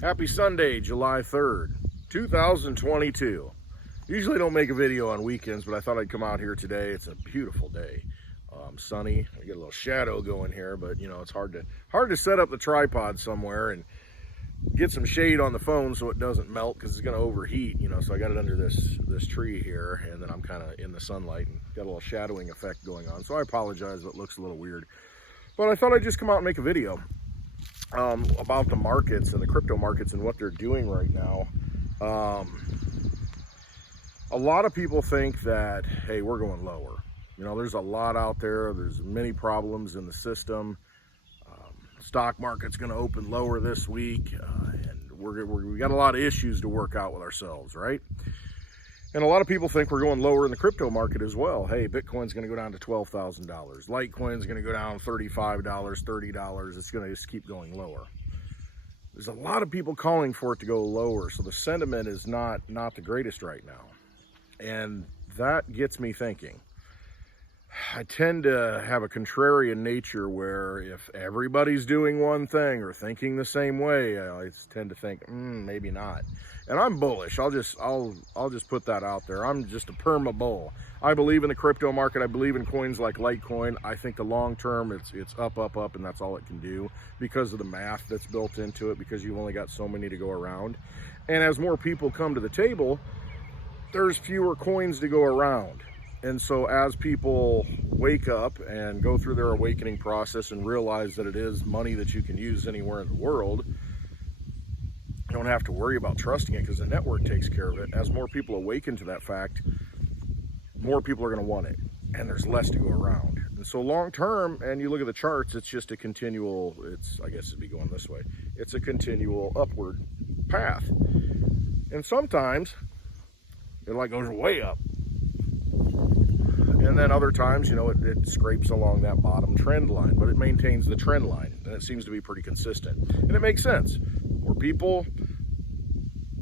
Happy Sunday, July 3rd, 2022. Usually don't make a video on weekends, but I thought I'd come out here today. It's a beautiful day. Sunny. I get a little shadow going here, but you know, it's hard to set up the tripod somewhere and get some shade on the phone so it doesn't melt, because it's going to overheat, you know. So I got it under this tree here, and then I'm kind of in the sunlight and got a little shadowing effect going on. So I apologize if it looks a little weird, but I thought I'd just come out and make a video about the markets and the crypto markets and what they're doing right now. A lot of people think that, hey, we're going lower. You know, there's a lot out there. There's many problems in the system. Stock market's going to open lower this week, and we got a lot of issues to work out with ourselves, right? And a lot of people think we're going lower in the crypto market as well. Hey, Bitcoin's going to go down to $12,000. Litecoin's going to go down $35, $30. It's going to just keep going lower. There's a lot of people calling for it to go lower, so the sentiment is not the greatest right now. And that gets me thinking. I tend to have a contrarian nature where if everybody's doing one thing or thinking the same way, I tend to think, maybe not. And I'm bullish. I'll just put that out there. I'm just a perma bull. I believe in the crypto market. I believe in coins like Litecoin. I think the long term it's up, up, up, and that's all it can do because of the math that's built into it, because you've only got so many to go around. And as more people come to the table, there's fewer coins to go around. And so as people wake up and go through their awakening process and realize that it is money that you can use anywhere in the world, you don't have to worry about trusting it because the network takes care of it. As more people awaken to that fact, more people are going to want it, and there's less to go around. And so long term, and you look at the charts, it's just a continual, I guess it'd be going this way, it's a continual upward path. And sometimes it like goes way up. And then other times, you know, it scrapes along that bottom trend line, but it maintains the trend line, and it seems to be pretty consistent. And it makes sense. More people,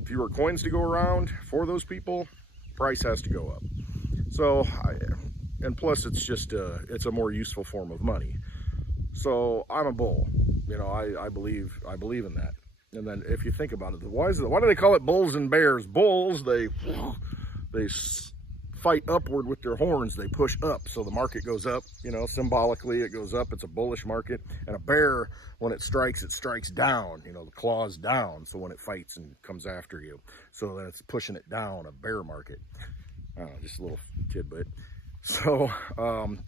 fewer coins to go around. For those people, price has to go up. So, and plus it's a more useful form of money. So I'm a bull. You know, I believe in that. And then if you think about it, why do they call it bulls and bears? Bulls, they fight upward with their horns. They push up, so the market goes up. You know, symbolically it goes up. It's a bullish market. And a bear, when it strikes down. You know, the claws down, so when it fights and comes after you, so then it's pushing it down. A bear market. I don't know, just a little tidbit. So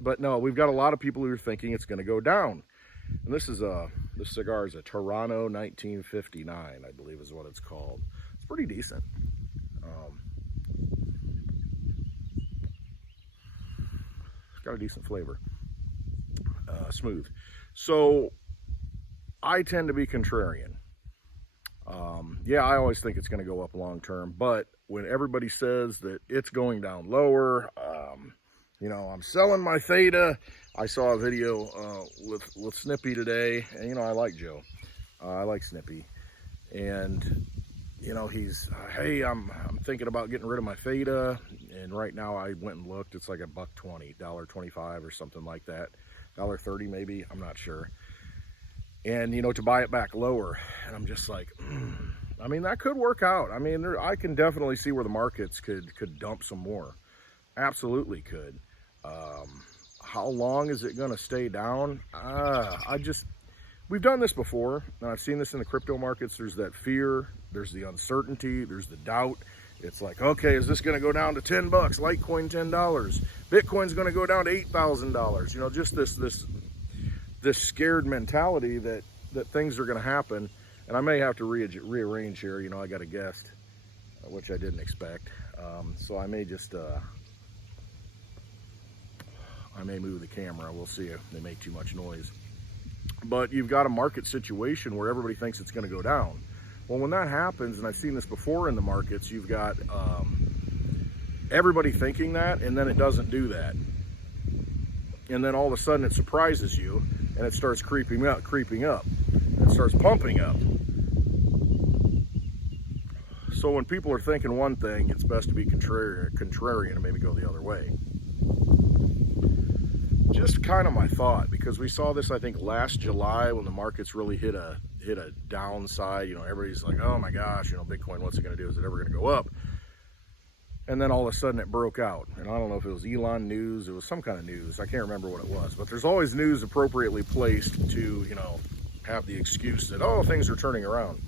but no, we've got a lot of people who are thinking it's going to go down. And this cigar is a Toronto 1959, I believe is what it's called. It's pretty decent. Got a decent flavor, smooth. So I tend to be contrarian. Yeah, I always think it's going to go up long term, but when everybody says that it's going down lower, you know, I'm selling my theta. I saw a video with Snippy today, and you know, I like Joe. I like Snippy, and you know, he's, hey, I'm thinking about getting rid of my theta, and right now I went and looked, it's like $1.20, $1.25 or something like that, $1.30 maybe, I'm not sure. And you know, to buy it back lower, and I'm just like, I mean, that could work out. I mean, I can definitely see where the markets could dump some more. Absolutely could. How long is it going to stay down? We've done this before, and I've seen this in the crypto markets. There's that fear, there's the uncertainty, there's the doubt. It's like, okay, is this going to go down to $10? Litecoin $10. Bitcoin's going to go down to $8,000. You know, just this scared mentality that things are going to happen. And I may have to rearrange here. You know, I got a guest, which I didn't expect. So I may just I may move the camera. We'll see if they make too much noise. But you've got a market situation where everybody thinks it's going to go down. Well, when that happens, and I've seen this before in the markets, you've got everybody thinking that, and then it doesn't do that. And then all of a sudden it surprises you, and it starts creeping up. It starts pumping up. So when people are thinking one thing, it's best to be contrarian and maybe go the other way. Just kind of my thought, because we saw this, I think, last July when the markets really hit a hit a downside. You know, everybody's like, oh my gosh, you know, Bitcoin, what's it going to do? Is it ever going to go up? And then all of a sudden it broke out. And I don't know if it was Elon news, it was some kind of news. I can't remember what it was, but there's always news appropriately placed to, you know, have the excuse that, oh, things are turning around.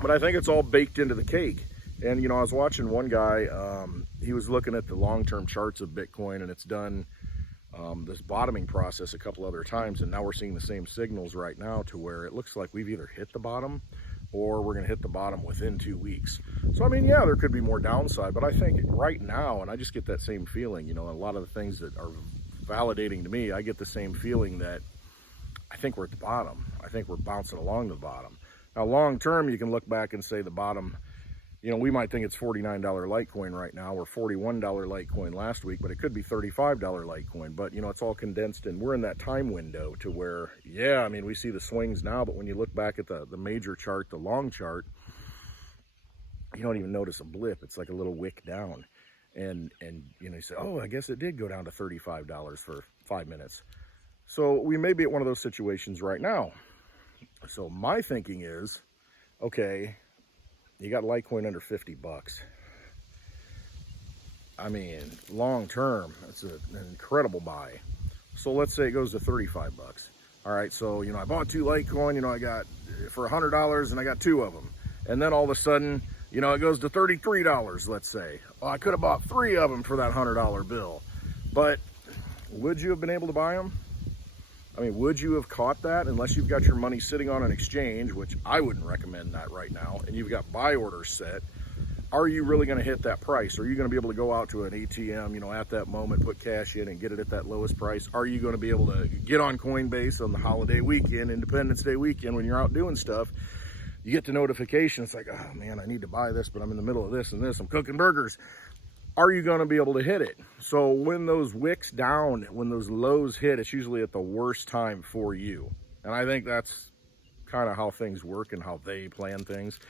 But I think it's all baked into the cake. And, you know, I was watching one guy, he was looking at the long-term charts of Bitcoin, and it's done this bottoming process a couple other times. And now we're seeing the same signals right now to where it looks like we've either hit the bottom or we're going to hit the bottom within 2 weeks. So, I mean, yeah, there could be more downside, but I think right now, and I just get that same feeling, you know, a lot of the things that are validating to me, I get the same feeling that I think we're at the bottom. I think we're bouncing along the bottom. Now, long term, you can look back and say the bottom, you know, we might think it's $49 Litecoin right now, or $41 Litecoin last week, but it could be $35 Litecoin. But, you know, it's all condensed, and we're in that time window to where, yeah, I mean, we see the swings now, but when you look back at the major chart, the long chart, you don't even notice a blip. It's like a little wick down. And you know, you say, oh, I guess it did go down to $35 for 5 minutes. So we may be at one of those situations right now. So my thinking is, okay, you got Litecoin under 50 bucks. I mean, long term, it's an incredible buy. So let's say it goes to 35 bucks. All right, so, you know, I bought 2 Litecoin, you know, I got for $100 and I got 2 of them. And then all of a sudden, you know, it goes to $33, let's say. Well, I could have bought 3 of them for that $100 bill. But would you have been able to buy them? I mean, would you have caught that unless you've got your money sitting on an exchange, which I wouldn't recommend that right now, and you've got buy orders set? Are you really going to hit that price? Are you going to be able to go out to an ATM, you know, at that moment, put cash in and get it at that lowest price? Are you going to be able to get on Coinbase on the holiday weekend, Independence Day weekend, when you're out doing stuff? You get the notification, it's like, oh man, I need to buy this, but I'm in the middle of this and this, I'm cooking burgers. Are you going to be able to hit it? So when those wicks down, when those lows hit, it's usually at the worst time for you. And I think that's kind of how things work and how they plan things.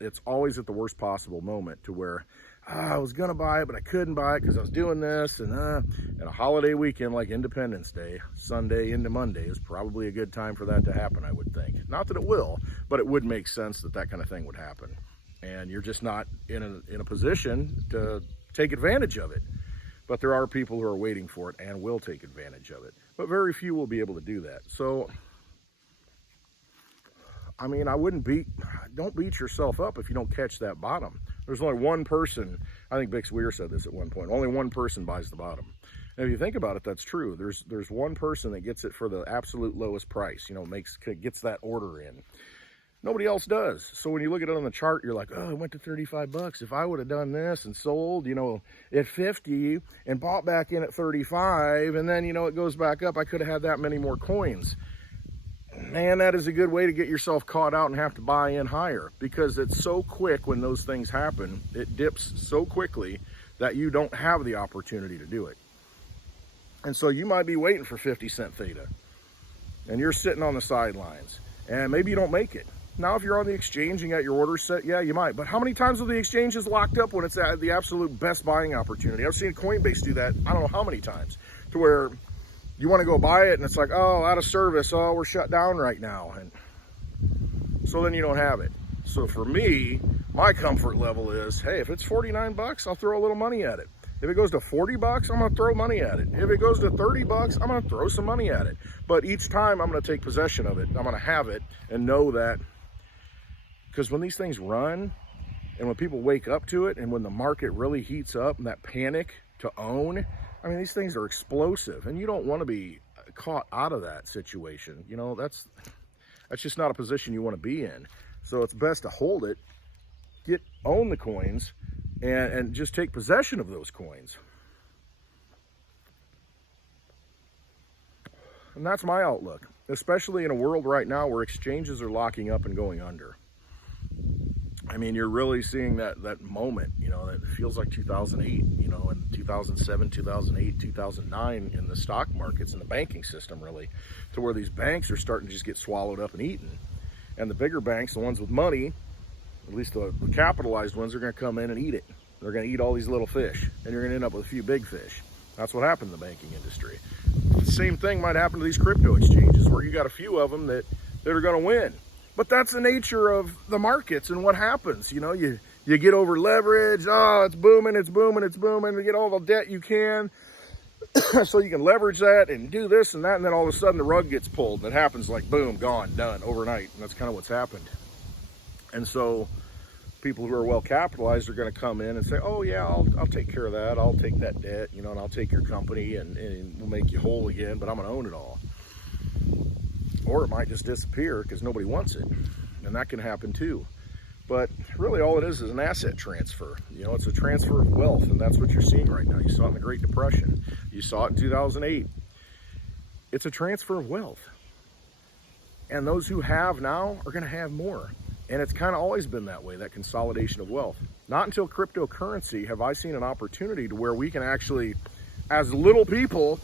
It's always at the worst possible moment to where I was going to buy it, but I couldn't buy it because I was doing this. And a holiday weekend like Independence Day, Sunday into Monday, is probably a good time for that to happen, I would think. Not that it will, but it would make sense that that kind of thing would happen. And you're just not in a position to take advantage of it. But there are people who are waiting for it and will take advantage of it. But very few will be able to do that. So, I mean, don't beat yourself up if you don't catch that bottom. There's only one person, I think Bix Weir said this at one point, only one person buys the bottom. And if you think about it, that's true. There's one person that gets it for the absolute lowest price, you know, gets that order in. Nobody else does. So when you look at it on the chart, you're like, oh, it went to 35 bucks. If I would have done this and sold, you know, at 50 and bought back in at 35, and then, you know, it goes back up, I could have had that many more coins. Man, that is a good way to get yourself caught out and have to buy in higher, because it's so quick when those things happen. It dips so quickly that you don't have the opportunity to do it. And so you might be waiting for 50-cent theta, and you're sitting on the sidelines, and maybe you don't make it. Now, if you're on the exchange and got your orders set, yeah, you might. But how many times have the exchanges locked up when it's at the absolute best buying opportunity? I've seen Coinbase do that, I don't know how many times, to where you want to go buy it and it's like, oh, out of service, oh, we're shut down right now. And so then you don't have it. So for me, my comfort level is, hey, if it's 49 bucks, I'll throw a little money at it. If it goes to 40 bucks, I'm going to throw money at it. If it goes to 30 bucks, I'm going to throw some money at it. But each time I'm going to take possession of it. I'm going to have it and know that, because when these things run and when people wake up to it and when the market really heats up and that panic to own, I mean, these things are explosive, and you don't want to be caught out of that situation. You know, that's just not a position you want to be in. So it's best to hold it, own the coins, and just take possession of those coins. And that's my outlook, especially in a world right now where exchanges are locking up and going under. I mean, you're really seeing that moment, you know, that feels like 2008, you know, and 2007, 2008, 2009 in the stock markets and the banking system, really, to where these banks are starting to just get swallowed up and eaten. And the bigger banks, the ones with money, at least the capitalized ones, are going to come in and eat it. They're going to eat all these little fish, and you're going to end up with a few big fish. That's what happened in the banking industry. The same thing might happen to these crypto exchanges, where you got a few of them that that are going to win. But that's the nature of the markets and what happens. You know, you get over leveraged. Oh, it's booming, it's booming, it's booming. You get all the debt you can so you can leverage that and do this and that. And then all of a sudden the rug gets pulled. And it happens like boom, gone, done overnight. And that's kind of what's happened. And so people who are well capitalized are going to come in and say, oh yeah, I'll take care of that. I'll take that debt, you know, and I'll take your company and we'll make you whole again, but I'm going to own it all. Or it might just disappear because nobody wants it. And that can happen too. But really all it is an asset transfer. You know, it's a transfer of wealth, and that's what you're seeing right now. You saw it in the Great Depression. You saw it in 2008. It's a transfer of wealth. And those who have now are going to have more. And it's kind of always been that way, that consolidation of wealth. Not until cryptocurrency have I seen an opportunity to where we can actually, as little people,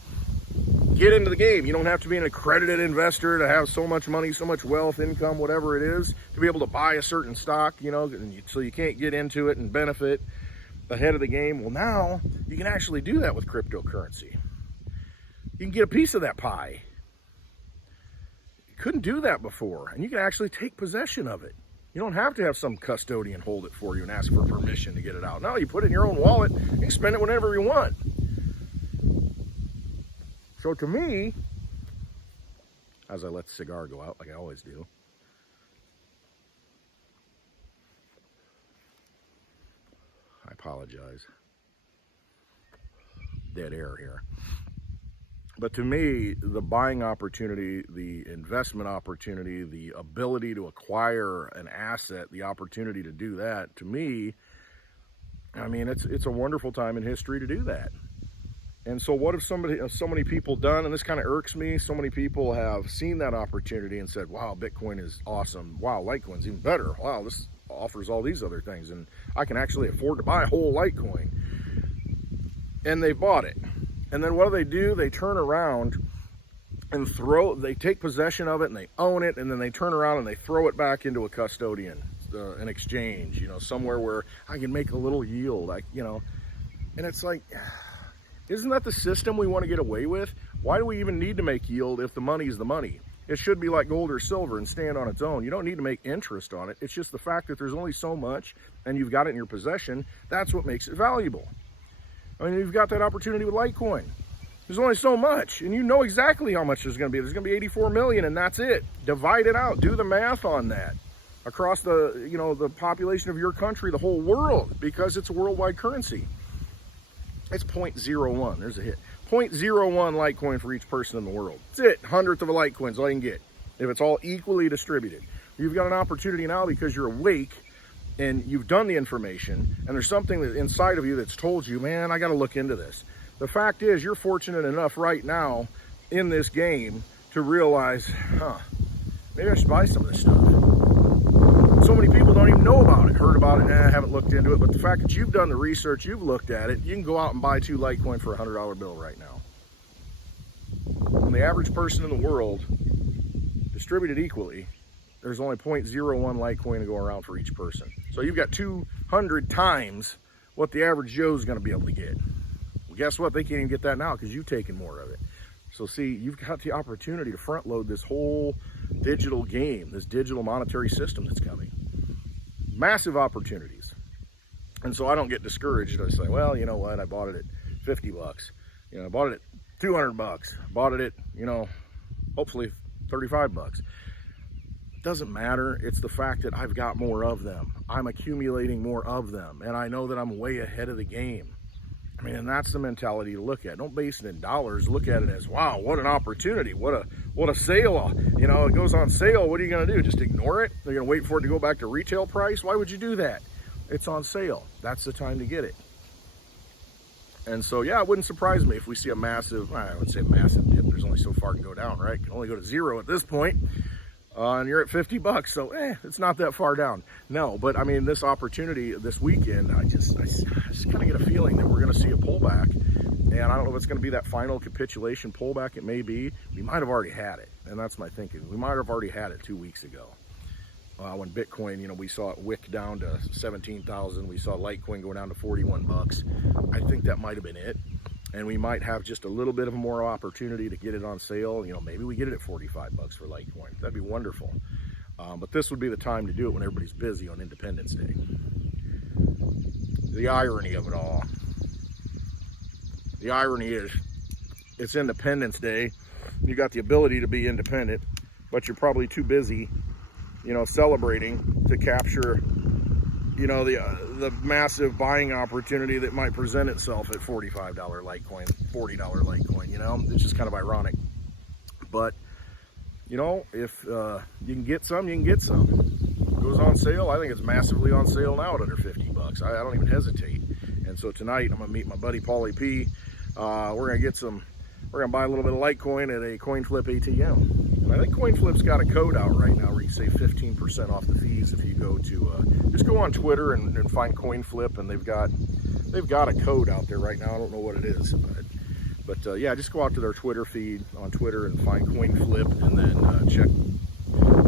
get into the game. You don't have to be an accredited investor to have so much money, so much wealth, income, whatever it is, to be able to buy a certain stock, you know, so you can't get into it and benefit ahead of the game. Well, now you can actually do that with cryptocurrency. You can get a piece of that pie. You couldn't do that before, and you can actually take possession of it. You don't have to have some custodian hold it for you and ask for permission to get it out. No, you put it in your own wallet, you can spend it whenever you want. So to me, as I let the cigar go out like I always do, I apologize. Dead air here. But to me, the buying opportunity, the investment opportunity, the ability to acquire an asset, the opportunity to do that, to me, I mean, it's a wonderful time in history to do that. And so what have so many people done, and this kind of irks me, so many people have seen that opportunity and said, wow, Bitcoin is awesome. Wow, Litecoin's even better. Wow, this offers all these other things, and I can actually afford to buy a whole Litecoin. And they bought it. And then what do? They turn around and they take possession of it and they own it, and then they turn around and they throw it back into a custodian, an exchange, you know, somewhere where I can make a little yield, you know. And it's like, isn't that the system we want to get away with? Why do we even need to make yield if the money's the money? It should be like gold or silver and stand on its own. You don't need to make interest on it. It's just the fact that there's only so much and you've got it in your possession. That's what makes it valuable. I mean, you've got that opportunity with Litecoin. There's only so much, and you know exactly how much there's going to be. There's going to be 84 million, and that's it. Divide it out. Do the math on that across the, you know, the population of your country, the whole world, because it's a worldwide currency. It's 0.01. There's a hit. 0.01 Litecoin for each person in the world. That's it. 100th of a Litecoin is all you can get if it's all equally distributed. You've got an opportunity now because you're awake and you've done the information, and there's something that inside of you that's told you, man, I got to look into this. The fact is, you're fortunate enough right now in this game to realize, maybe I should buy some of this stuff. So many people don't even know about it, heard about it, haven't looked into it. But the fact that you've done the research, you've looked at it, you can go out and buy 2 Litecoin for a $100 bill right now. When the average person in the world, distributed equally, there's only 0.01 Litecoin to go around for each person. So you've got 200 times what the average Joe's going to be able to get. Well, guess what? They can't even get that now because you've taken more of it. So see, you've got the opportunity to front load this whole digital game, this digital monetary system that's coming. Massive opportunities. And so I don't get discouraged. I say, well, you know what? I bought it at 50 bucks. You know, I bought it at 200 bucks. Bought it at, you know, hopefully 35 bucks. Doesn't matter. It's the fact that I've got more of them. I'm accumulating more of them, and I know that I'm way ahead of the game. I mean, and that's the mentality to look at. Don't base it in dollars. Look at it as, wow, what an opportunity. What a sale. You know, it goes on sale. What are you going to do? Just ignore it? You're going to wait for it to go back to retail price? Why would you do that? It's on sale. That's the time to get it. And so, yeah, it wouldn't surprise me if we see a massive, I would say massive dip. There's only so far it can go down, right? It can only go to zero at this point. And you're at 50 bucks, so it's not that far down. No, but I mean, this opportunity this weekend, I just kind of get a feeling that we're going to see a pullback. And I don't know if it's going to be that final capitulation pullback. It may be. We might have already had it, and that's my thinking. We might have already had it 2 weeks ago. When Bitcoin, you know, we saw it wick down to 17,000. We saw Litecoin go down to 41 bucks. I think that might have been it. and we might have just a little bit of more opportunity to get it on sale. You know, maybe we get it at 45 bucks for Litecoin. That'd be wonderful. But this would be the time to do it when everybody's busy on Independence Day. The irony of it all. The irony is, it's Independence Day. You got the ability to be independent, but you're probably too busy, you know, celebrating to capture, you know, the massive buying opportunity that might present itself at $45 Litecoin, $40 Litecoin. You know, it's just kind of ironic. But you know, if you can get some, you can get some. If it goes on sale, I think it's massively on sale now at under 50 bucks. I don't even hesitate. And so tonight I'm gonna meet my buddy Paulie P. We're gonna buy a little bit of Litecoin at a CoinFlip ATM. And I think CoinFlip's got a code out right now where you save 15% off the fees if you go to just go on Twitter and find CoinFlip, and they've got a code out there right now. I don't know what it is, but yeah, just go out to their Twitter feed on Twitter and find CoinFlip, and then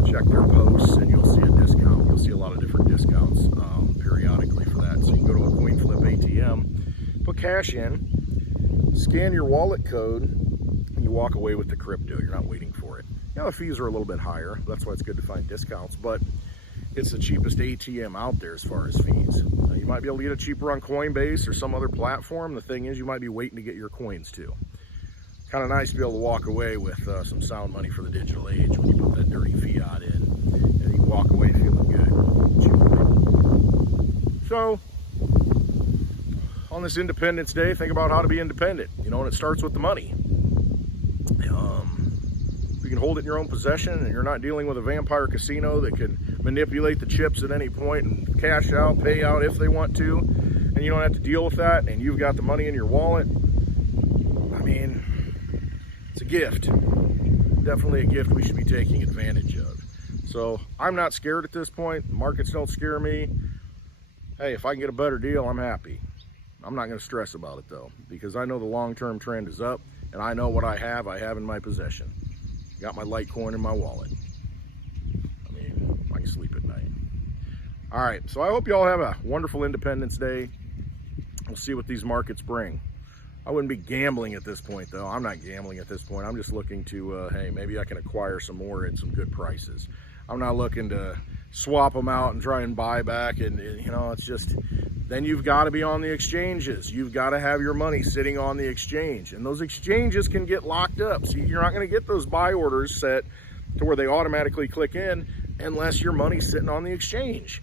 check their posts, and you'll see a discount. You'll see a lot of different discounts periodically for that. So you can go to a CoinFlip ATM, put cash in, scan your wallet code, and you walk away with the crypto. You're not waiting for it. You know, the fees are a little bit higher. That's why it's good to find discounts, but it's the cheapest ATM out there as far as fees. You might be able to get it cheaper on Coinbase or some other platform. The thing is, you might be waiting to get your coins too. Kind of nice to be able to walk away with some sound money for the digital age when you put that dirty fiat in, and you walk away feeling good. So, on this Independence Day, think about how to be independent. You know, and it starts with the money. You can hold it in your own possession, and you're not dealing with a vampire casino that can manipulate the chips at any point and cash out, pay out if they want to, and you don't have to deal with that, and you've got the money in your wallet. I mean, it's a gift. Definitely a gift we should be taking advantage of. So I'm not scared at this point. The markets don't scare me. Hey, if I can get a better deal, I'm happy. I'm not going to stress about it though, because I know the long-term trend is up, and I know what I have in my possession. Got my Litecoin in my wallet. I mean, I can sleep at night. All right, so I hope you all have a wonderful Independence Day. We'll see what these markets bring. I wouldn't be gambling at this point, though. I'm not gambling at this point. I'm just looking to, hey, maybe I can acquire some more at some good prices. I'm not looking to swap them out and try and buy back. And you know, it's just, then you've got to be on the exchanges. You've got to have your money sitting on the exchange. And those exchanges can get locked up. So you're not going to get those buy orders set to where they automatically click in unless your money's sitting on the exchange.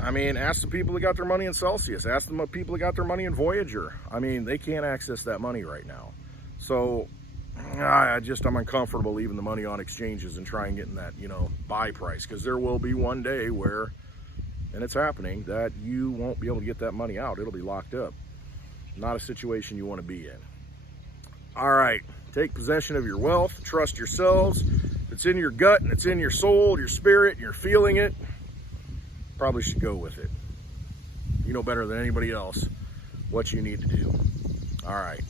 I mean, ask the people that got their money in Celsius. Ask the people that got their money in Voyager. I mean, they can't access that money right now. So I'm uncomfortable leaving the money on exchanges and trying getting that, you know, buy price, because there will be one day where, and it's happening, that you won't be able to get that money out. It'll be locked up. Not a situation you want to be in. All right, take possession of your wealth. Trust yourselves. If it's in your gut and it's in your soul, your spirit, and you're feeling it, probably should go with it. You know better than anybody else what you need to do. All right.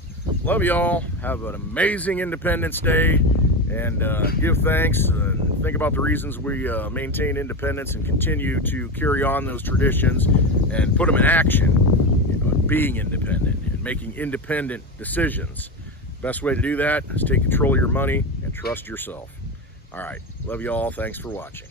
Love y'all. Have an amazing Independence Day, and give thanks. Think about the reasons we maintain independence and continue to carry on those traditions and put them in action. You know, being independent and making independent decisions. Best way to do that is take control of your money and trust yourself. All right. Love y'all. Thanks for watching.